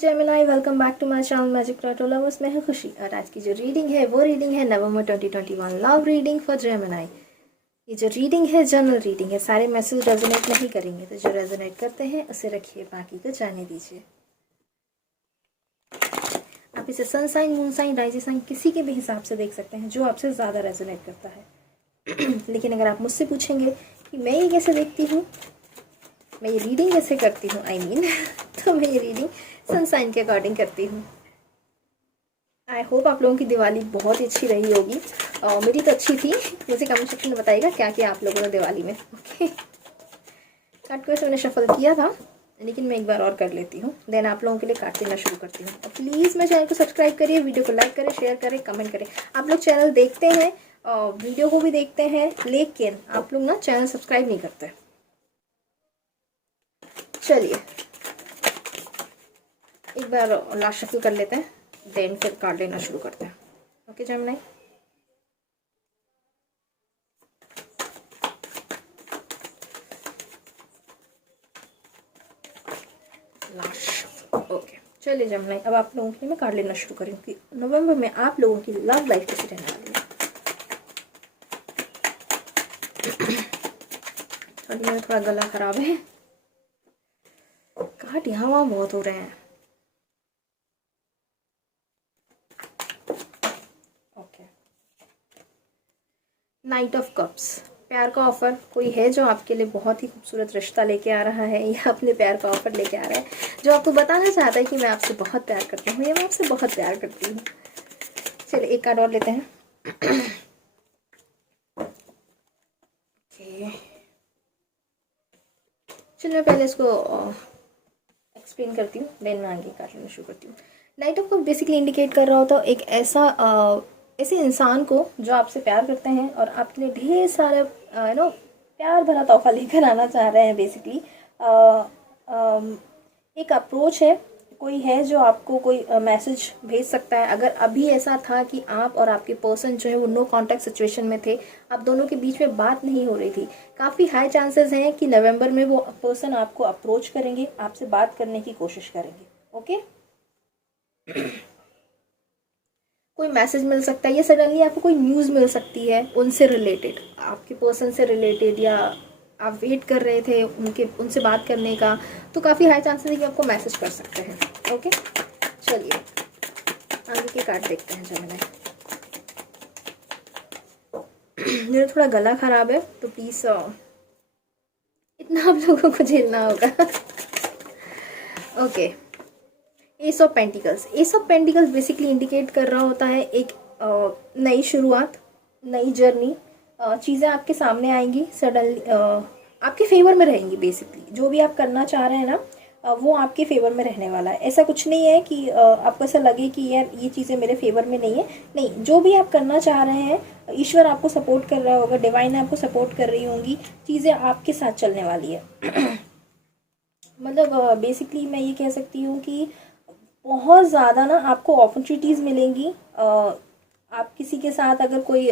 Gemini, welcome back to my channel magic tarot lovers. मैं हूं खुशी और आज की जो रीडिंग है वो रीडिंग है नवंबर 2021 लव रीडिंग फॉर जेमिनी। ये जो रीडिंग है जनरल रीडिंग है, सारे मैसेज रेजोनेट नहीं करेंगे, तो जो रेजोनेट करते हैं उसे रखिए, बाकी को जाने दीजिए। आप इसे sun sign, moon sign, rising sign किसी के भी हिसाब से देख सकते हैं जो आपसे ज़्यादा रेजोनेट करता है। लेकिन अगर आप मुझसे पूछेंगे कि मैं ये कैसे देखती हूँ, मैं ये रीडिंग कैसे करती हूँ, तो मैं ये रीडिंग सन साइन के अकॉर्डिंग करती हूँ। आई होप आप लोगों की दिवाली बहुत ही अच्छी रही होगी और मेरी तो अच्छी थी। मुझे कमेंट सेक्शन में बताइएगा क्या किया आप लोगों ने दिवाली में। ओके, कार्ड को मैंने शफल किया था, लेकिन मैं एक बार और कर लेती हूँ, देन आप लोगों के लिए कार्ड देना शुरू करती हूँ। और प्लीज़ मेरे चैनल को सब्सक्राइब करिए, वीडियो को लाइक करें, शेयर करें, कमेंट करें। आप लोग चैनल देखते हैं और वीडियो को भी देखते हैं, लेकिन आप लोग ना चैनल सब्सक्राइब नहीं करते। चलिए एक बार लास्ट शफल कर लेते हैं, देन फिर कार्ड लेना शुरू करते हैं। Okay Gemini, last. ओके चलिए जेमिनी, अब आप लोगों के लिए मैं कार्ड लेना शुरू करूँगी। नवंबर में आप लोगों की लव लाइफ कैसी रहने वाली है। मेरा थोड़ा गला खराब है, कार्ड यहाँ वहाँ बहुत हो रहे हैं। ओके, नाइट ऑफ कप्स, प्यार का ऑफर। कोई है जो आपके लिए बहुत ही खूबसूरत रिश्ता लेके आ रहा है या अपने प्यार का ऑफर लेके आ रहा है, जो आपको बताना चाहता है कि मैं आपसे बहुत प्यार करती हूँ या मैं आपसे बहुत प्यार करती हूँ। चलिए एक कार्ड और लेते हैं। ओके, चलिए मैं पहले इसको एक्सप्लेन करती हूँ, देन मैं आगे कार्ड लेना शुरू करती हूँ। Night of cup basically indicate कर रहा होता है एक ऐसे इंसान को जो आपसे प्यार करते हैं और आपके लिए ढेर सारे प्यार भरा तोहफा लेकर आना चाह रहे हैं। बेसिकली एक अप्रोच है, कोई है जो आपको कोई मैसेज भेज सकता है। अगर अभी ऐसा था कि आप और आपके पर्सन जो है वो नो कांटेक्ट सिचुएशन में थे, आप दोनों के बीच में बात नहीं हो रही थी, काफ़ी हाई चांसेस हैं कि नवंबर में वो पर्सन आपको अप्रोच करेंगे, आपसे बात करने की कोशिश करेंगे। ओके, कोई मैसेज मिल सकता है या सडनली आपको कोई न्यूज़ मिल सकती है उनसे रिलेटेड, आपके पर्सन से रिलेटेड, या आप वेट कर रहे थे उनसे बात करने का, तो काफ़ी हाई चांसेस है कि आपको मैसेज कर सकते हैं। ओके चलिए आगे के कार्ड देखते हैं जेमिनी। मेरा थोड़ा गला ख़राब है तो प्लीज़ इतना आप लोगों को झेलना होगा। Okay, ace of pentacles. S of pentacles basically indicate कर रहा होता है एक नई शुरुआत, नई जर्नी। चीज़ें आपके सामने आएंगी, सडनली आपके फेवर में रहेंगी। बेसिकली जो भी आप करना चाह रहे हैं ना, वो आपके फेवर में रहने वाला है। ऐसा कुछ नहीं है कि आपको ऐसा लगे कि यार ये चीज़ें मेरे फेवर में नहीं है, नहीं, जो भी आप करना चाह रहे हैं ईश्वर आपको सपोर्ट कर रहा होगा, डिवाइन आपको सपोर्ट कर रही होंगी, चीज़ें आपके साथ चलने वाली है। मतलब बेसिकली मैं ये कह सकती हूँ कि बहुत ज़्यादा ना आपको अपॉर्चुनिटीज़ मिलेंगी। आप किसी के साथ अगर कोई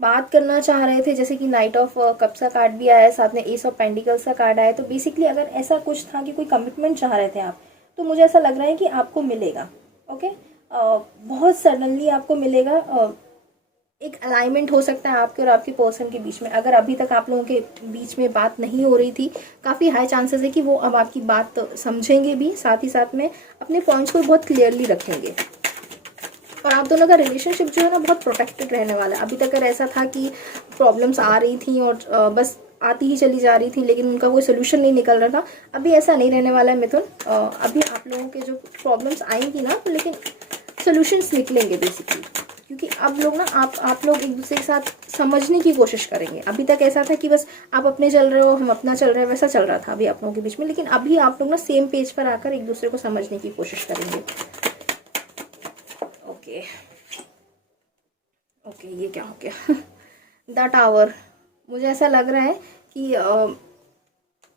बात करना चाह रहे थे, जैसे कि नाइट ऑफ कप्स का कार्ड भी आया है, साथ में एस ऑफ पेंटिकल्स का कार्ड आया है, तो बेसिकली अगर ऐसा कुछ था कि कोई कमिटमेंट चाह रहे थे आप, तो मुझे ऐसा लग रहा है कि आपको मिलेगा। ओके, बहुत सडनली आपको मिलेगा। एक अलाइनमेंट हो सकता है आपके और आपके पर्सन के बीच में। अगर अभी तक आप लोगों के बीच में बात नहीं हो रही थी, काफ़ी हाई चांसेस है कि वो अब आपकी बात समझेंगे भी, साथ ही साथ में अपने पॉइंट्स को बहुत क्लियरली रखेंगे। और आप दोनों का रिलेशनशिप जो है ना बहुत प्रोटेक्टेड रहने वाला है। अभी तक अगर ऐसा था कि प्रॉब्लम्स आ रही थी और बस आती ही चली जा रही थी, लेकिन उनका कोई सोल्यूशन नहीं निकल रहा था, अभी ऐसा नहीं रहने वाला है मिथुन। अभी आप लोगों के जो प्रॉब्लम्स आएंगी ना, लेकिन सोल्यूशंस निकलेंगे बेसिकली, क्योंकि अब लोग ना आप लोग एक दूसरे के साथ समझने की कोशिश करेंगे। अभी तक ऐसा था कि बस आप अपने चल रहे हो, हम अपना चल रहे हैं, वैसा चल रहा था अभी आप लोगों के बीच में, लेकिन अभी आप लोग ना सेम पेज पर आकर एक दूसरे को समझने की कोशिश करेंगे। ओके ओके, ये क्या हो गया? The tower. मुझे ऐसा लग रहा है कि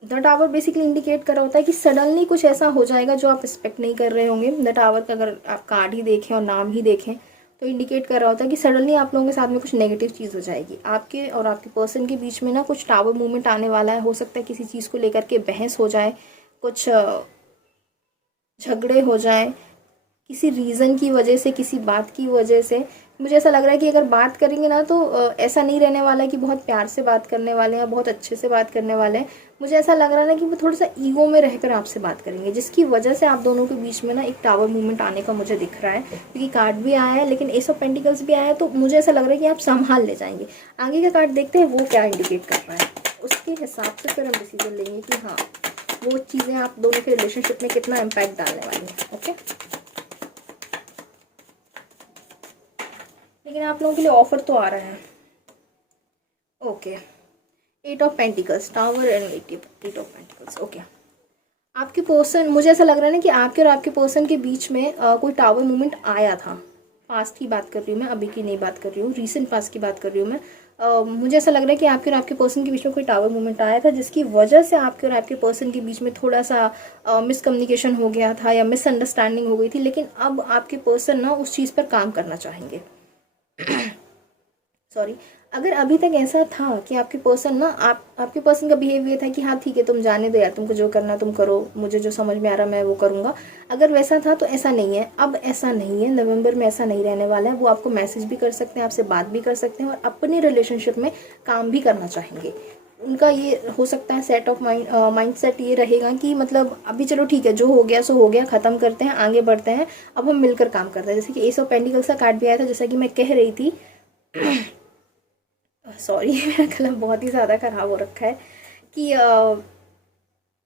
द टावर बेसिकली इंडिकेट कर रहा होता है कि सडनली कुछ ऐसा हो जाएगा जो आप एक्सपेक्ट नहीं कर रहे होंगे। द टावर का अगर आप कार्ड ही देखें और नाम ही देखें तो इंडिकेट कर रहा होता है कि सडनली आप लोगों के साथ में कुछ नेगेटिव चीज़ हो जाएगी। आपके और आपके पर्सन के बीच में ना कुछ टावर मूवमेंट आने वाला है। हो सकता है किसी चीज़ को लेकर के बहस हो जाए, कुछ झगड़े हो जाएं किसी रीज़न की वजह से, किसी बात की वजह से। मुझे ऐसा लग रहा है कि अगर बात करेंगे ना तो ऐसा नहीं रहने वाला है कि बहुत प्यार से बात करने वाले हैं, बहुत अच्छे से बात करने वाले हैं। मुझे ऐसा लग रहा है ना कि वो थोड़ा सा ईगो में रहकर आपसे बात करेंगे, जिसकी वजह से आप दोनों के बीच में ना एक टावर मूवमेंट आने का मुझे दिख रहा है। क्योंकि कार्ड भी आया है लेकिन एस ऑफ पेंटिकल्स भी आया है, तो मुझे ऐसा लग रहा है कि आप संभाल ले जाएंगे। आगे का कार्ड देखते हैं वो क्या इंडिकेट कर रहा है, उसके हिसाब से फिर हम डिसीजन लेंगे कि हाँ वो चीज़ें आप दोनों के रिलेशनशिप में कितना इम्पैक्ट डालने वाली हैं। ओके, लेकिन आप लोगों के लिए ऑफर तो आ रहा है। Okay, 8 of pentacles, tower and 8 of pentacles. Okay, आपके पर्सन, मुझे ऐसा लग रहा है ना कि आपके और आपके पर्सन के बीच में कोई टावर मूवमेंट आया था। पास्ट की बात कर रही हूँ मैं, अभी की नहीं बात कर रही हूँ, रीसेंट पास्ट की बात कर रही हूँ मैं। मुझे ऐसा लग रहा है कि आपके और आपके पर्सन के बीच में कोई टावर मूवमेंट आया था, जिसकी वजह से आपके और आपके पर्सन के बीच में थोड़ा सा मिसकम्युनिकेशन हो गया था या मिसअंडरस्टैंडिंग हो गई थी। लेकिन अब आपके पर्सन ना उस चीज़ पर काम करना चाहेंगे। सॉरी, अगर अभी तक ऐसा था कि आपके पर्सन ना, आपके पर्सन का बिहेवियर था कि हाँ ठीक है तुम जाने दो यार, तुमको जो करना तुम करो, मुझे जो समझ में आ रहा मैं वो करूँगा, अगर वैसा था तो ऐसा नहीं है। अब ऐसा नहीं है, नवंबर में ऐसा नहीं रहने वाला है। वो आपको मैसेज भी कर सकते हैं, आपसे बात भी कर सकते हैं और अपने रिलेशनशिप में काम भी करना चाहेंगे। उनका ये हो सकता है सेट ऑफ माइंड सेट ये रहेगा कि मतलब अभी चलो ठीक है, जो हो गया सो हो गया, ख़त्म करते हैं, आगे बढ़ते हैं, अब हम मिलकर काम करते हैं। जैसे कि एस ऑफ पेंटिकल्स का कार्ड भी आया था, जैसा कि मैं कह रही थी सॉरी मेरा गला बहुत ही ज़्यादा ख़राब हो रखा है कि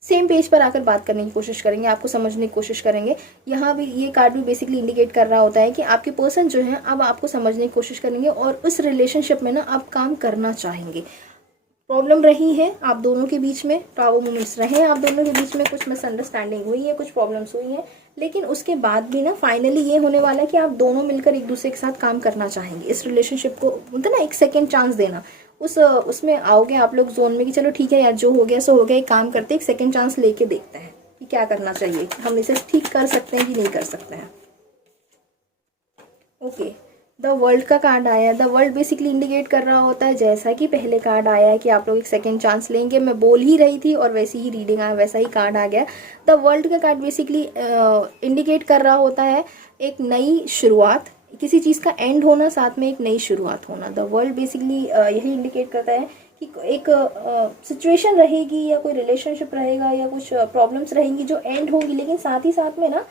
सेम पेज पर आकर बात करने की कोशिश करेंगे, आपको समझने की कोशिश करेंगे। यहाँ भी ये कार्ड भी बेसिकली इंडिकेट कर रहा होता है कि आपके पर्सन जो है अब आपको समझने की कोशिश करेंगे और उस रिलेशनशिप में ना आप काम करना चाहेंगे। प्रॉब्लम रही है आप दोनों के बीच में, टावर मूवमेंट्स रहे हैं आप दोनों के बीच में, कुछ मिसअंडरस्टैंडिंग हुई है, कुछ प्रॉब्लम्स हुई हैं, लेकिन उसके बाद भी ना फाइनली ये होने वाला है कि आप दोनों मिलकर एक दूसरे के साथ काम करना चाहेंगे। इस रिलेशनशिप को मतलब ना एक सेकेंड चांस देना, उसमें आओगे आप लोग जोन में कि चलो ठीक है यार जो हो गया सो हो गया, एक काम करते हैं, एक सेकेंड चांस लेके देखते हैं कि क्या करना चाहिए, हम इसे ठीक कर सकते हैं कि नहीं कर सकते हैं। ओके, द वर्ल्ड का कार्ड आया है। द वर्ल्ड बेसिकली इंडिकेट कर रहा होता है, जैसा कि पहले कार्ड आया है कि आप लोग एक सेकेंड चांस लेंगे, मैं बोल ही रही थी और वैसी ही रीडिंग आया, वैसा ही कार्ड आ गया। द वर्ल्ड का कार्ड बेसिकली इंडिकेट कर रहा होता है एक नई शुरुआत, किसी चीज़ का एंड होना, साथ में एक नई शुरुआत होना। द वर्ल्ड बेसिकली यही इंडिकेट करता है कि एक सिचुएशन रहेगी या कोई रिलेशनशिप रहेगा या कुछ प्रॉब्लम्स रहेंगी जो एंड होगी, लेकिन साथ ही साथ में ना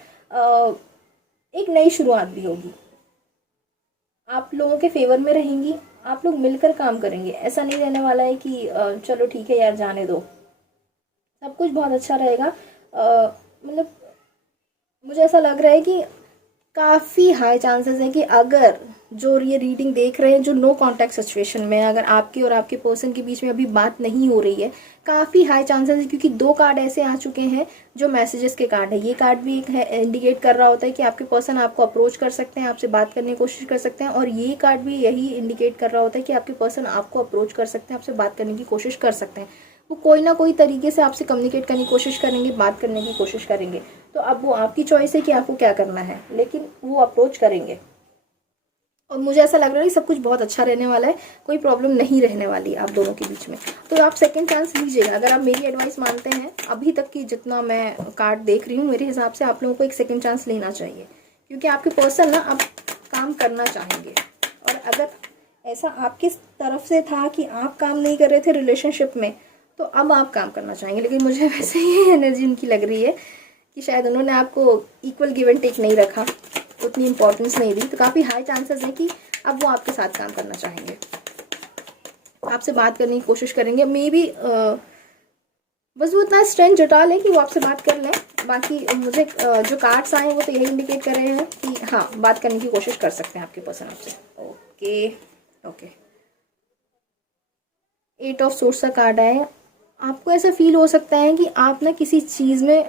एक नई शुरुआत भी होगी, आप लोगों के फेवर में रहेंगी, आप लोग मिलकर काम करेंगे। ऐसा नहीं रहने वाला है कि चलो ठीक है यार जाने दो, सब कुछ बहुत अच्छा रहेगा। मतलब मुझे ऐसा लग रहा है कि काफ़ी हाई चांसेस हैं कि अगर जो ये रीडिंग देख रहे हैं जो नो कांटेक्ट सिचुएशन में है, अगर आपके और आपके पर्सन के बीच में अभी बात नहीं हो रही है, काफ़ी हाई चांसेस है, क्योंकि 2 कार्ड ऐसे आ चुके हैं जो मैसेजेस के कार्ड है। ये कार्ड भी एक है इंडिकेट कर रहा होता है कि आपके पर्सन आपको अप्रोच कर सकते हैं, आपसे बात करने की कोशिश कर सकते हैं, और ये कार्ड भी यही इंडिकेट कर रहा होता है कि आपके पर्सन आपको अप्रोच कर सकते हैं, आपसे बात करने की कोशिश कर सकते हैं। वो कोई ना कोई तरीके से आपसे कम्युनिकेट करने की कोशिश करेंगे, बात करने की कोशिश करेंगे। तो अब वो आपकी चॉइस है कि आपको क्या करना है, लेकिन वो अप्रोच करेंगे। और मुझे ऐसा लग रहा है कि सब कुछ बहुत अच्छा रहने वाला है, कोई प्रॉब्लम नहीं रहने वाली आप दोनों के बीच में। तो आप सेकंड चांस लीजिएगा, अगर आप मेरी एडवाइस मानते हैं, अभी तक की जितना मैं कार्ड देख रही हूँ मेरे हिसाब से आप लोगों को एक सेकंड चांस लेना चाहिए, क्योंकि आपके पर्सन ना अब काम करना चाहेंगे। और अगर ऐसा आपकी तरफ से था कि आप काम नहीं कर रहे थे रिलेशनशिप में, तो अब आप काम करना चाहेंगे। लेकिन मुझे वैसे ही एनर्जी उनकी लग रही है कि शायद उन्होंने आपको इक्वल गिव एंड टेक नहीं रखा, उतनी इंपॉर्टेंस नहीं दी, तो काफ़ी हाई चांसेस है कि अब वो आपके साथ काम करना चाहेंगे, आपसे बात करने की कोशिश करेंगे। मे बी बस वो इतना स्ट्रेंथ जुटा लें कि वो आपसे बात कर लें। बाकी मुझे जो कार्ड्स आए वो तो यही इंडिकेट कर रहे हैं कि हाँ बात करने की कोशिश कर सकते हैं आपके पर्सन आपसे। ओके ओके, 8 ऑफ सोर्स का कार्ड आया। आपको ऐसा फील हो सकता है कि आप ना किसी चीज़ में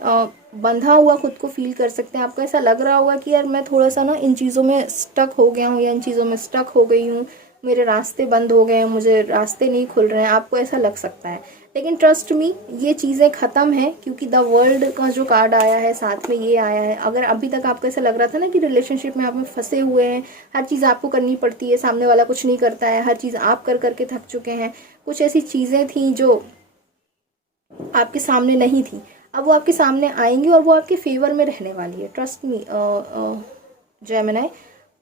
बंधा हुआ खुद को फील कर सकते हैं। आपको ऐसा लग रहा होगा कि यार मैं थोड़ा सा ना इन चीज़ों में स्टक हो गया हूँ या इन चीज़ों में स्टक हो गई हूँ, मेरे रास्ते बंद हो गए हैं, मुझे रास्ते नहीं खुल रहे हैं, आपको ऐसा लग सकता है। लेकिन ट्रस्ट मी, ये चीज़ें ख़त्म हैं, क्योंकि द वर्ल्ड का जो कार्ड आया है साथ में ये आया है। अगर अभी तक आपको ऐसा लग रहा था ना कि रिलेशनशिप में आप में फंसे हुए हैं, हर चीज़ आपको करनी पड़ती है, सामने वाला कुछ नहीं करता है, हर चीज़ आप कर करके थक चुके हैं, कुछ ऐसी चीज़ें थी जो आपके सामने नहीं थी, अब वो आपके सामने आएंगी और वो आपके फेवर में रहने वाली है, ट्रस्ट मी जेमिनी,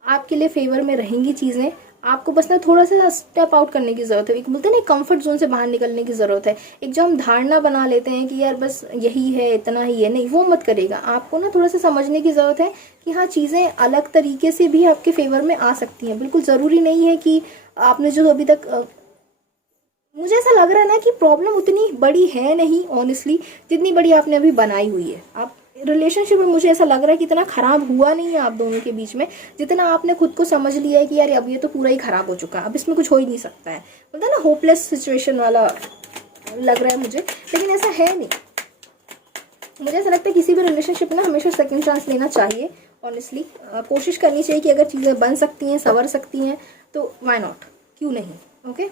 आपके लिए फेवर में रहेंगी चीज़ें। आपको बस ना थोड़ा सा स्टेप आउट करने की ज़रूरत है, एक बोलते हैं ना कंफर्ट जोन से बाहर निकलने की ज़रूरत है। एक जो हम धारणा बना लेते हैं कि यार बस यही है, इतना ही है, नहीं, वो मत करेगा। आपको ना थोड़ा सा समझने की ज़रूरत है कि हाँ, चीज़ें अलग तरीके से भी आपके फेवर में आ सकती हैं। बिल्कुल ज़रूरी नहीं है कि आपने जो अभी तक मुझे ऐसा लग रहा है ना कि प्रॉब्लम उतनी बड़ी है नहीं ऑनेस्टली, जितनी बड़ी आपने अभी बनाई हुई है। आप रिलेशनशिप में मुझे ऐसा लग रहा है कि इतना खराब हुआ नहीं है आप दोनों के बीच में, जितना आपने खुद को समझ लिया है कि यार अब ये तो पूरा ही खराब हो चुका है, अब इसमें कुछ हो ही नहीं सकता है। बोलता है ना होपलेस सिचुएशन वाला लग रहा है मुझे, लेकिन ऐसा है नहीं। मुझे ऐसा लगता है किसी भी रिलेशनशिप में ना हमेशा सेकंड चांस लेना चाहिए ऑनेस्टली। कोशिश करनी चाहिए कि अगर चीज़ें बन सकती हैं, संवर सकती हैं, तो वाई नॉट, क्यों नहीं। ओके,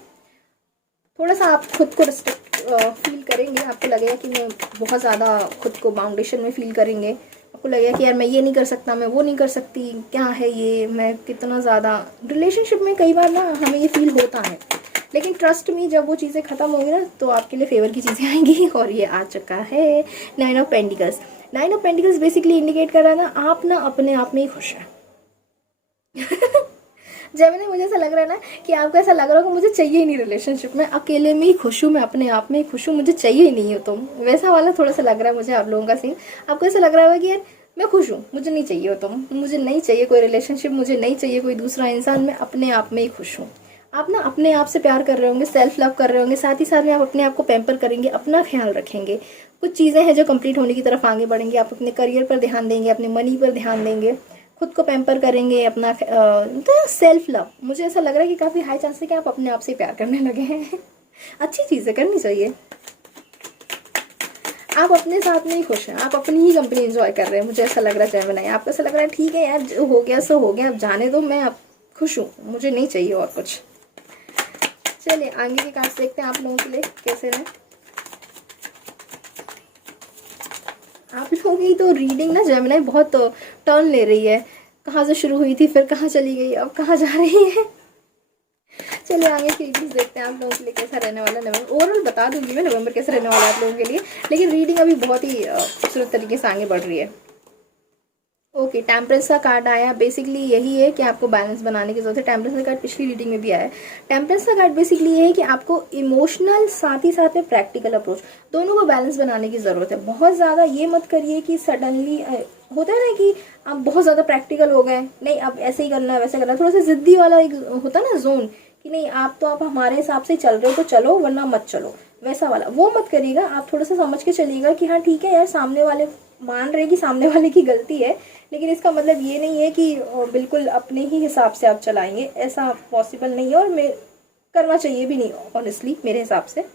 थोड़ा सा आप खुद को रिस्ट्रिक्ट फील करेंगे, आपको लगेगा कि मैं बहुत ज़्यादा खुद को बाउंडेशन में फील करेंगे, आपको लगेगा कि यार मैं ये नहीं कर सकता, मैं वो नहीं कर सकती, क्या है ये, मैं कितना ज़्यादा। रिलेशनशिप में कई बार ना हमें ये फील होता है, लेकिन ट्रस्ट मी, जब वो चीज़ें ख़त्म होंगी ना तो आपके लिए फेवर की चीज़ें आएंगी। और ये आ चुका है 9 of pentacles. 9 of pentacles basically indicate कर रहा है ना आप ना अपने आप में ही खुश हैं। जेमिनी, मुझे ऐसा लग रहा है ना कि आपको ऐसा लग रहा हो कि मुझे चाहिए ही नहीं रिलेशनशिप में, अकेले में ही खुश हूँ, मैं अपने आप में ही खुश हूँ, मुझे चाहिए ही नहीं हो तुम, वैसा वाला थोड़ा सा लग रहा है मुझे आप लोगों का सीन। आपको ऐसा लग रहा होगा कि यार मैं खुश हूँ, मुझे नहीं चाहिए हो तुम, मुझे नहीं चाहिए कोई रिलेशनशिप, मुझे नहीं चाहिए कोई दूसरा इंसान, मैं अपने आप में ही खुश हूँ। आप ना अपने आप से प्यार कर रहे होंगे, सेल्फ लव कर रहे होंगे, साथ ही साथ में आप अपने आप को पैम्पर करेंगे, अपना ख्याल रखेंगे। कुछ चीज़ें हैं जो कंप्लीट होने की तरफ आगे बढ़ेंगे, आप अपने करियर पर ध्यान देंगे, अपने मनी पर ध्यान देंगे, खुद को पैम्पर करेंगे, अपना तो सेल्फ लव। मुझे ऐसा लग रहा है कि काफ़ी हाई चांस है कि आप अपने आप से प्यार करने लगे हैं। अच्छी चीज़ है, करनी चाहिए। आप अपने साथ में ही खुश हैं, आप अपनी ही कंपनी एंजॉय कर रहे हैं, मुझे ऐसा लग रहा है। चाहे बनाए, आपको ऐसा लग रहा है ठीक है यार, जो हो गया सो हो गया, अब जाने दो, मैं अब खुश हूँ, मुझे नहीं चाहिए और कुछ। चलिए आगे के कार्ड्स देखते हैं आप लोगों के लिए कैसे रहे। आप लोगों की तो रीडिंग ना जेमिनी बहुत टर्न ले रही है, कहाँ से शुरू हुई थी, फिर कहाँ चली गई, अब कहाँ जा रही है। चलिए आगे की रीडिंग्स देखते हैं आप लोगों के लिए कैसा रहने वाला नवंबर। ओवरऑल बता दूंगी मैं नवंबर कैसे रहने वाला है आप लोगों के लिए, लेकिन रीडिंग अभी बहुत ही खूबसूरत तरीके से आगे बढ़ रही है। ओके, टेम्परेंस का कार्ड आया। बेसिकली यही है कि आपको बैलेंस बनाने की जरूरत है। टेम्परेंस का कार्ड पिछली रीडिंग में भी आया है। टेम्परेंस का कार्ड बेसिकली ये है कि आपको इमोशनल साथ ही साथ में प्रैक्टिकल अप्रोच दोनों को बैलेंस बनाने की जरूरत है। बहुत ज़्यादा ये मत करिए कि सडनली होता है ना कि आप बहुत ज़्यादा प्रैक्टिकल हो गए, नहीं अब ऐसे ही करना है वैसे करना है, थोड़ा सा जिद्दी वाला एक होता है ना जोन कि नहीं आप हमारे हिसाब से चल रहे हो तो चलो वरना मत चलो, वैसा वाला वो मत करिएगा। आप थोड़ा सा समझ के चलिएगा कि हाँ ठीक है यार, सामने वाले मान रहे कि सामने वाले की गलती है, लेकिन इसका मतलब ये नहीं है कि बिल्कुल अपने ही हिसाब से आप चलाएंगे, ऐसा पॉसिबल नहीं है और मैं करना चाहिए भी नहीं ऑनेस्टली मेरे हिसाब से।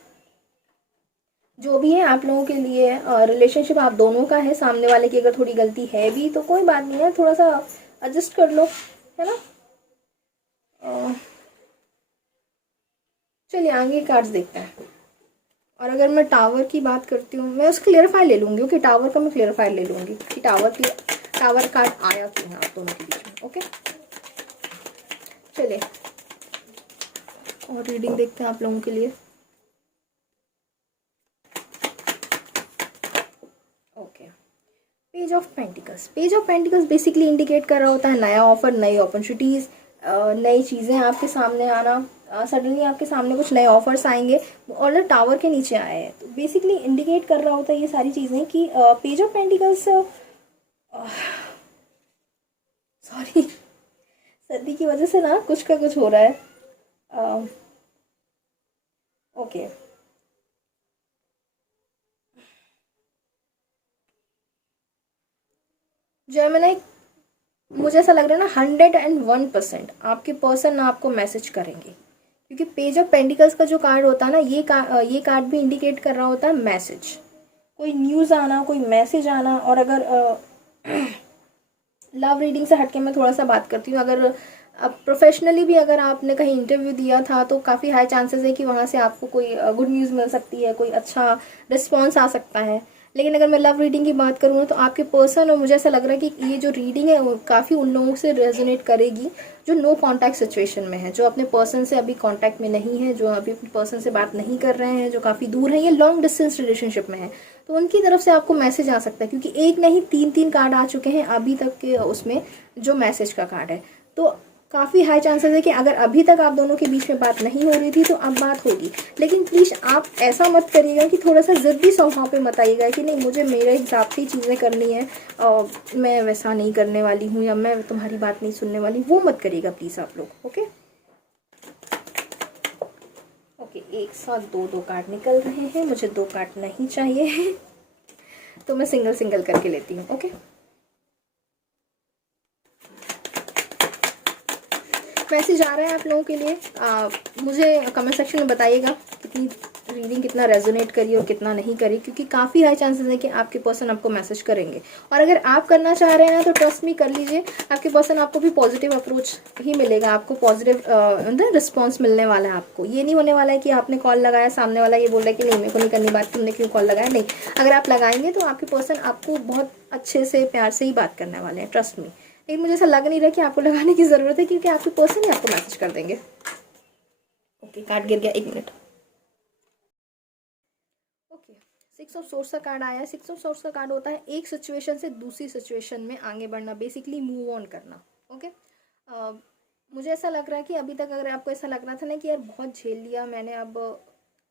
जो भी है आप लोगों के लिए रिलेशनशिप आप दोनों का है, सामने वाले की अगर थोड़ी गलती है भी तो कोई बात नहीं है, थोड़ा सा एडजस्ट कर लो, है ना। चलिए आगे कार्ड्स देखते हैं। और अगर मैं टावर की बात करती हूँ, मैं उसका क्लियरफाई ले लूंगी। ओके, टावर का मैं क्लियरफाई ले लूंगी कि टावर कार्ड आया क्यों है आप दोनों के बीच में। ओके, चलिए और रीडिंग देखते हैं आप लोगों के लिए। Okay, page of pentacles. Page of pentacles basically indicate कर रहा होता है नया ऑफर, नई अपॉर्चुनिटीज, नई चीज़ें आपके सामने आना, सडनली आपके सामने कुछ नए ऑफर्स आएंगे। और टावर के नीचे आए हैं तो बेसिकली इंडिकेट कर रहा होता है ये सारी चीज़ें कि पेज ऑफ पेंटिकल्स, सॉरी सर्दी की वजह से ना कुछ का कुछ हो रहा है। ओके, जेमिनी, मुझे ऐसा लग रहा है ना 101% आपके पर्सन आपको मैसेज करेंगे, क्योंकि पेज ऑफ पेंटिकल्स का जो कार्ड होता है ना ये कार्ड भी इंडिकेट कर रहा होता है मैसेज, कोई न्यूज़ आना, कोई मैसेज आना। और अगर लव रीडिंग से हटके मैं थोड़ा सा बात करती हूँ, अगर अब प्रोफेशनली भी अगर आपने कहीं इंटरव्यू दिया था तो काफ़ी हाई चांसेस है कि वहाँ से आपको कोई गुड न्यूज़ मिल सकती है, कोई अच्छा रिस्पॉन्स आ सकता है। लेकिन अगर मैं लव रीडिंग की बात करूँ तो आपके पर्सन, और मुझे ऐसा लग रहा है कि ये जो रीडिंग है वो काफ़ी उन लोगों से रेजोनेट करेगी जो नो कांटेक्ट सिचुएशन में है, जो अपने पर्सन से अभी कांटेक्ट में नहीं है, जो अभी अपने पर्सन से बात नहीं कर रहे हैं, जो काफ़ी दूर है, ये लॉन्ग डिस्टेंस रिलेशनशिप में है। तो उनकी तरफ से आपको मैसेज आ सकता है, क्योंकि एक नहीं 3 कार्ड आ चुके हैं अभी तक के उसमें जो मैसेज का कार्ड है। तो काफ़ी हाई चांसेस है कि अगर अभी तक आप दोनों के बीच में बात नहीं हो रही थी तो अब बात होगी। लेकिन प्लीज़ आप ऐसा मत करिएगा कि थोड़ा सा ज़िद्दी स्वभाव पे मत आइएगा कि नहीं मुझे मेरे हिसाब से ही चीज़ें करनी है और मैं वैसा नहीं करने वाली हूँ या मैं तुम्हारी बात नहीं सुनने वाली, वो मत करिएगा प्लीज़ आप लोग। ओके ओके, एक साथ दो कार्ड निकल रहे हैं, मुझे 2 कार्ड नहीं चाहिए तो मैं सिंगल सिंगल करके लेती हूँ। ओके, मैसेज आ रहा है आप लोगों के लिए। मुझे कमेंट सेक्शन में बताइएगा कितनी रीडिंग कितना रेजोनेट करी और कितना नहीं करी, क्योंकि काफ़ी हाई चांसेस है कि आपके पर्सन आपको मैसेज करेंगे। और अगर आप करना चाह रहे हैं ना तो ट्रस्ट मी कर लीजिए, आपके पर्सन आपको भी पॉजिटिव अप्रोच ही मिलेगा, आपको पॉजिटिव रिस्पॉन्स मिलने वाला है। आपको ये नहीं होने वाला है कि आपने कॉल लगाया, सामने वाला ये बोल रहा है कि नहीं मेरे को नहीं करनी बात, तुमने क्यों कॉल लगाया। नहीं, अगर आप लगाएंगे तो आपके पर्सन आपको बहुत अच्छे से प्यार से ही बात करने वाले हैं, ट्रस्ट मी। लेकिन मुझे ऐसा लग नहीं रहा कि आपको लगाने की ज़रूरत है, क्योंकि आपके पर्सन ही आपको मैसेज कर देंगे। ओके, कार्ड गिर गया, 1 मिनट। ओके, 6 ऑफ सोर्स का कार्ड आया है। 6 ऑफ सोर्स का कार्ड होता है एक सिचुएशन से दूसरी सिचुएशन में आगे बढ़ना, बेसिकली मूव ऑन करना। ओके, मुझे ऐसा लग रहा है कि अभी तक अगर आपको ऐसा लग रहा था ना कि यार बहुत झेल लिया मैंने, अब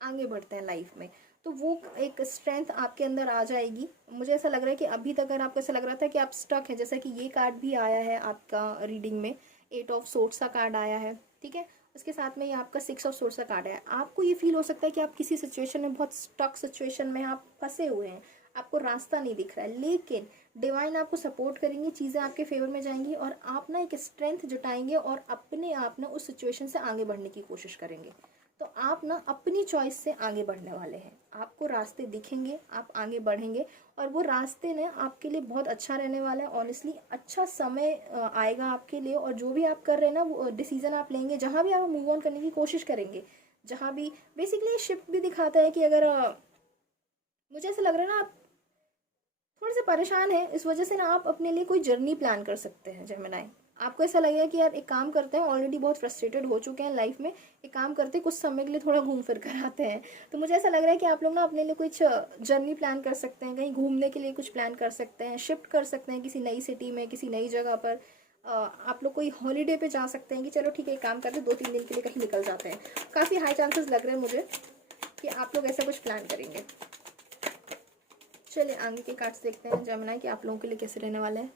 आगे बढ़ते हैं लाइफ में, तो वो एक स्ट्रेंथ आपके अंदर आ जाएगी। मुझे ऐसा लग रहा है कि अभी तक अगर आपको ऐसा लग रहा था कि आप स्टक हैं, जैसा कि ये कार्ड भी आया है आपका रीडिंग में, 8 ऑफ सोर्स का कार्ड आया है, ठीक है। उसके साथ में ये आपका 6 ऑफ सोर्स का कार्ड है। आपको ये फील हो सकता है कि आप किसी सिचुएशन में, बहुत स्टक सिचुएशन में आप फंसे हुए हैं, आपको रास्ता नहीं दिख रहा है, लेकिन डिवाइन आपको सपोर्ट करेंगी, चीज़ें आपके फेवर में जाएंगी और आप ना एक स्ट्रेंथ जुटाएंगे और अपने आप ना उस सिचुएशन से आगे बढ़ने की कोशिश करेंगे। तो आप ना अपनी चॉइस से आगे बढ़ने वाले हैं, आपको रास्ते दिखेंगे, आप आगे बढ़ेंगे और वो रास्ते ने आपके लिए बहुत अच्छा रहने वाला है। ऑनेस्टली अच्छा समय आएगा आपके लिए, और जो भी आप कर रहे हैं ना वो डिसीजन आप लेंगे, जहाँ भी आप मूव ऑन करने की कोशिश करेंगे, जहाँ भी बेसिकली शिफ्ट भी दिखाता है कि अगर मुझे ऐसा लग रहा है ना आप थोड़े से परेशान हैं, इस वजह से ना आप अपने लिए कोई जर्नी प्लान कर सकते हैं जेमिनाई। आपको ऐसा लगेगा कि यार एक काम करते हैं, ऑलरेडी बहुत फ्रस्ट्रेटेड हो चुके हैं लाइफ में, एक काम करते हैं कुछ समय के लिए थोड़ा घूम फिर कर आते हैं। तो मुझे ऐसा लग रहा है कि आप लोग ना अपने लिए कुछ जर्नी प्लान कर सकते हैं, कहीं घूमने के लिए कुछ प्लान कर सकते हैं, शिफ्ट कर सकते हैं किसी नई सिटी में, किसी नई जगह पर। आप लोग कोई हॉलीडे पे जा सकते हैं कि चलो ठीक है एक काम करते हैं 2-3 दिन के लिए कहीं निकल जाते हैं। काफ़ी हाई चांसेस लग रहे हैं मुझे कि आप लोग ऐसा कुछ प्लान करेंगे। चलिए आगे के कार्ड्स देखते हैं जेमिनी कि आप लोगों के लिए कैसे रहने वाले हैं।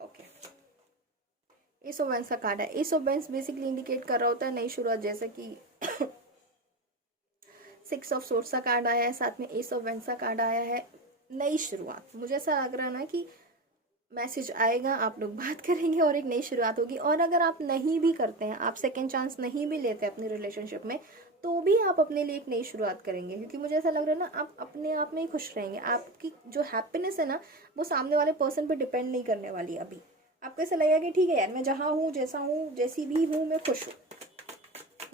ओके, एस ऑफ वेंस का कार्ड है। Ace of wands basically indicate कर रहा होता है नई शुरुआत, जैसे कि 6 ऑफ सोर्स का कार्ड आया है, साथ में एस ऑफ वेंस का कार्ड आया है, नई शुरुआत। मुझे ऐसा लग रहा है ना कि मैसेज आएगा, आप लोग बात करेंगे और एक नई शुरुआत होगी। और अगर आप नहीं भी करते हैं, आप सेकंड चांस नहीं भी लेते अपने रिलेशनशिप में, तो भी आप अपने लिए एक नई शुरुआत करेंगे, क्योंकि मुझे ऐसा लग रहा है ना आप अपने आप में ही खुश रहेंगे। आपकी जो हैप्पीनेस है ना वो सामने वाले पर्सन पर डिपेंड नहीं करने वाली। अभी आपको ऐसा लगेगा कि ठीक है यार मैं जहाँ हूँ, जैसा हूँ, जैसी भी हूँ, मैं खुश हूँ,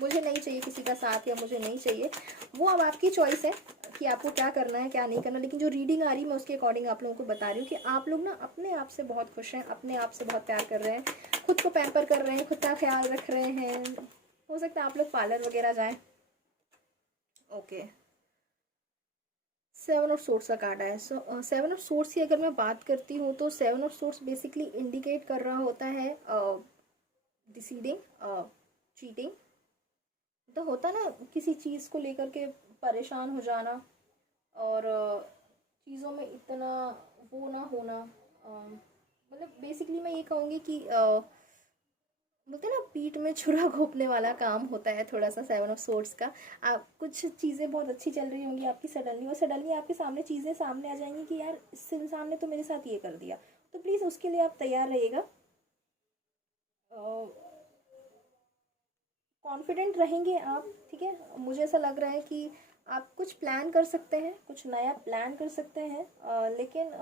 मुझे नहीं चाहिए किसी का साथ या मुझे नहीं चाहिए। वो अब आपकी चॉइस है कि आपको क्या करना है क्या नहीं करना। लेकिन जो रीडिंग आ रही है मैं उसके अकॉर्डिंग आप लोगों को बता रही हूँ कि आप लोग ना अपने आप से बहुत खुश हैं, अपने आप से बहुत प्यार कर रहे हैं, खुद को पैम्पर कर रहे हैं, खुद का ख्याल रख रहे हैं। हो सकता है आप लोग पार्लर वगैरह जाएं। ओके, 7 ऑफ सोर्स का कार्ड है। 7 ऑफ सोर्स की अगर मैं बात करती हूँ तो 7 ऑफ सोर्स बेसिकली इंडिकेट कर रहा होता है डिसीडिंग, चीटिंग। तो होता ना किसी चीज़ को लेकर के परेशान हो जाना और चीज़ों में इतना वो ना होना, मतलब बेसिकली मैं ये कहूँगी कि बोलते हैं ना पीठ में छुरा घोंपने वाला काम होता है थोड़ा सा 7 ऑफ सोर्स का। आप कुछ चीज़ें बहुत अच्छी चल रही होंगी आपकी, सडनली और सडनली आपके सामने चीज़ें सामने आ जाएंगी कि यार इस इंसान ने तो मेरे साथ ये कर दिया। तो प्लीज़ उसके लिए आप तैयार रहिएगा, कॉन्फिडेंट रहेंगे आप, ठीक है। मुझे ऐसा लग रहा है कि आप कुछ प्लान कर सकते हैं, कुछ नया प्लान कर सकते हैं, लेकिन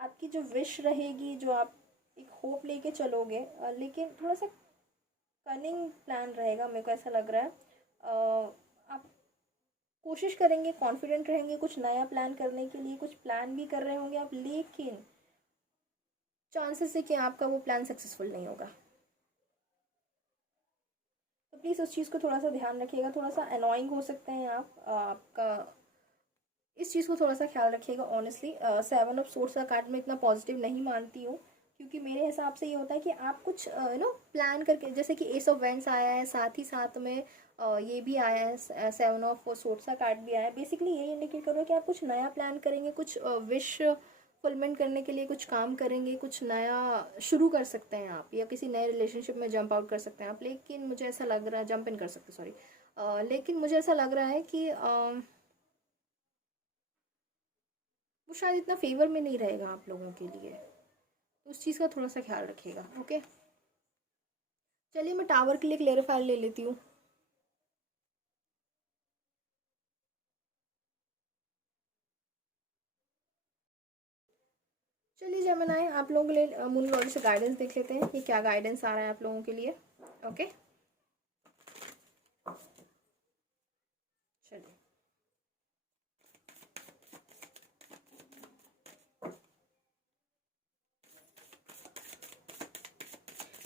आपकी जो विश रहेगी, जो आप एक होप लेके चलोगे, लेकिन थोड़ा सा कनिंग प्लान रहेगा, मेरे को ऐसा लग रहा है। आप कोशिश करेंगे, कॉन्फिडेंट रहेंगे कुछ नया प्लान करने के लिए, कुछ प्लान भी कर रहे होंगे आप, लेकिन चांसेस है कि आपका वो प्लान सक्सेसफुल नहीं होगा। तो प्लीज़ उस चीज़ को थोड़ा सा ध्यान रखिएगा। थोड़ा सा अनोइंग हो सकते हैं आप, आपका इस चीज़ को थोड़ा सा ख्याल रखिएगा। ऑनेस्टली 7 ऑफ सोर्स का कार्ड में इतना पॉजिटिव नहीं मानती हूँ, क्योंकि मेरे हिसाब से ये होता है कि आप कुछ प्लान करके, जैसे कि एस ऑफ वेंट्स आया है, साथ ही साथ में ये भी आया है, 7 ऑफ सोर्स का कार्ड भी आया है। बेसिकली ये इंडिकेट करो कि आप कुछ नया प्लान करेंगे, कुछ विश फुलमेंट करने के लिए कुछ काम करेंगे, कुछ नया शुरू कर सकते हैं आप, या किसी नए रिलेशनशिप में जंप आउट कर सकते हैं आप। लेकिन मुझे ऐसा लग रहा है, जंप इन कर सकते, सॉरी, लेकिन मुझे ऐसा लग रहा है कि वो शायद इतना फेवर में नहीं रहेगा आप लोगों के लिए, तो उस चीज़ का थोड़ा सा ख्याल रखिएगा। ओके, चलिए मैं टावर के लिए क्लेरिफायर ले लेती हूँ। चलिए जेमिनी, आप लोगों के लिए मूनलॉजी से गाइडेंस देख लेते हैं कि क्या गाइडेंस आ रहा है आप लोगों के लिए। ओके, चलिए।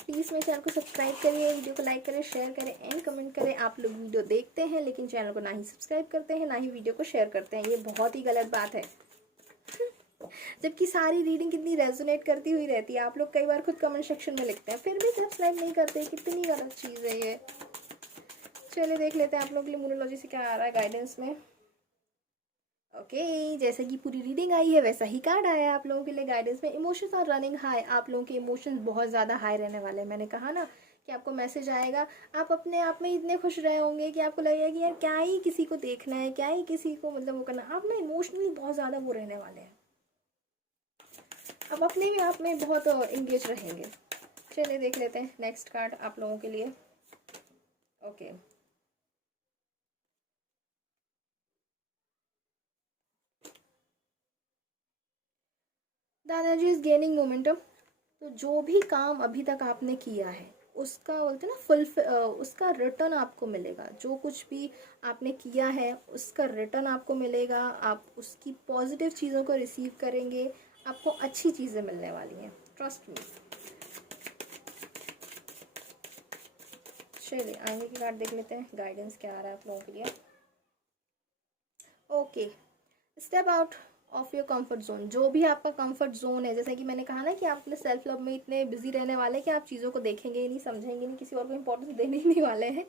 प्लीज़ मेरे चैनल को सब्सक्राइब करिए, वीडियो को लाइक करें, शेयर करें एंड कमेंट करें। आप लोग वीडियो देखते हैं लेकिन चैनल को ना ही सब्सक्राइब करते हैं, ना ही वीडियो को शेयर करते हैं, ये बहुत ही गलत बात है। जबकि सारी रीडिंग कितनी रेजोनेट करती हुई रहती है, आप लोग कई बार खुद कमेंट सेक्शन में लिखते हैं, फिर भी सब्सक्राइब नहीं करते, कितनी गलत चीज़ है ये। चलिए देख लेते हैं आप लोगों के लिए मूनोलॉजी से क्या आ रहा है गाइडेंस में। ओके, जैसे कि पूरी रीडिंग आई है वैसा ही कार्ड आया है आप लोगों के लिए गाइडेंस में। इमोशंस आर रनिंग हाई, आप लोगों के इमोशंस बहुत ज़्यादा हाई रहने वाले हैं। मैंने कहा ना कि आपको मैसेज आएगा, आप अपने आप में इतने खुश रहे होंगे कि आपको लगेगा कि यार क्या ही किसी को देखना है, क्या ही किसी को मतलब वो करना। आप ना इमोशनली बहुत ज़्यादा वो रहने वाले हैं, आप अपने भी आप में बहुत इंगेज रहेंगे। चलिए देख लेते हैं नेक्स्ट कार्ड आप लोगों के लिए। Okay, the energy is gaining momentum. तो जो भी काम अभी तक आपने किया है उसका बोलते हैं ना उसका रिटर्न आपको मिलेगा। जो कुछ भी आपने किया है उसका रिटर्न आपको मिलेगा, आप उसकी पॉजिटिव चीज़ों को रिसीव करेंगे, आपको अच्छी चीज़ें मिलने वाली हैं, ट्रस्ट मी। चलिए आगे की कार्ड देख लेते हैं, गाइडेंस क्या आ रहा है आप लोगों के लिए। Okay, step out of your comfort zone. जो भी आपका कंफर्ट जोन है, जैसे कि मैंने कहा ना कि आप अपने सेल्फ लव में इतने बिजी रहने वाले हैं कि आप चीज़ों को देखेंगे ही नहीं, समझेंगे नहीं, किसी और को इंपॉर्टेंस देने ही नहीं वाले हैं।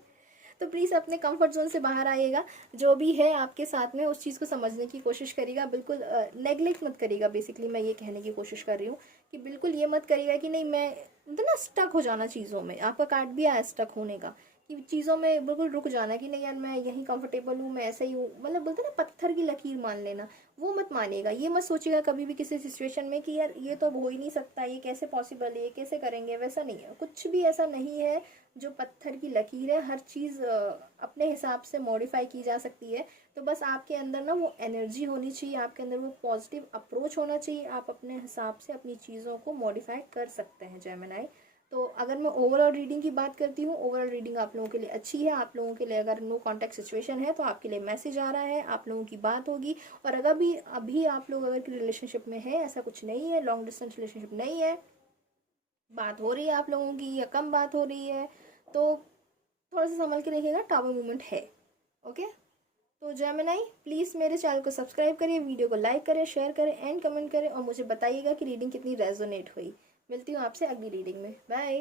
तो प्लीज़ अपने कंफर्ट जोन से बाहर आइएगा। जो भी है आपके साथ में उस चीज़ को समझने की कोशिश करिएगा, बिल्कुल नेगलेक्ट मत करिएगा। बेसिकली मैं ये कहने की कोशिश कर रही हूँ कि बिल्कुल ये मत करिएगा कि नहीं मैं मतलब ना स्टक हो जाना चीज़ों में। आपका कार्ड भी आया स्टक होने का, कि चीज़ों में बिल्कुल रुक जाना कि नहीं यार मैं यहीं कंफर्टेबल हूँ, मैं ऐसे ही हूँ, मतलब बोलते हैं ना पत्थर की लकीर मान लेना। वो मत मानिएगा, ये मत सोचिएगा कभी भी किसी सिचुएशन में कि यार ये तो अब हो ही नहीं सकता, ये कैसे पॉसिबल है, ये कैसे करेंगे। वैसा नहीं है, कुछ भी ऐसा नहीं है जो पत्थर की लकीर है। हर चीज़ अपने हिसाब से मॉडिफाई की जा सकती है। तो बस आपके अंदर ना वो एनर्जी होनी चाहिए, आपके अंदर वो पॉजिटिव अप्रोच होना चाहिए, आप अपने हिसाब से अपनी चीज़ों को मॉडिफाई कर सकते हैं जेमिनी। तो अगर मैं ओवरऑल रीडिंग की बात करती हूँ, ओवरऑल रीडिंग आप लोगों के लिए अच्छी है। आप लोगों के लिए अगर नो कॉन्टैक्ट सिचुएशन है तो आपके लिए मैसेज आ रहा है, आप लोगों की बात होगी। और अगर भी अभी आप लोग अगर रिलेशनशिप में है, ऐसा कुछ नहीं है, लॉन्ग डिस्टेंस रिलेशनशिप नहीं है, बात हो रही है आप लोगों की या कम बात हो रही है, तो थोड़ा सा संभल के रखिएगा, टावर मूवमेंट है। ओके, तो जेमिनी प्लीज़ मेरे चैनल को सब्सक्राइब करिए, वीडियो को लाइक करें, शेयर करें एंड कमेंट करें, और मुझे बताइएगा कि रीडिंग कितनी रेजोनेट हुई। मिलती हूँ आपसे अगली रीडिंग में, बाय।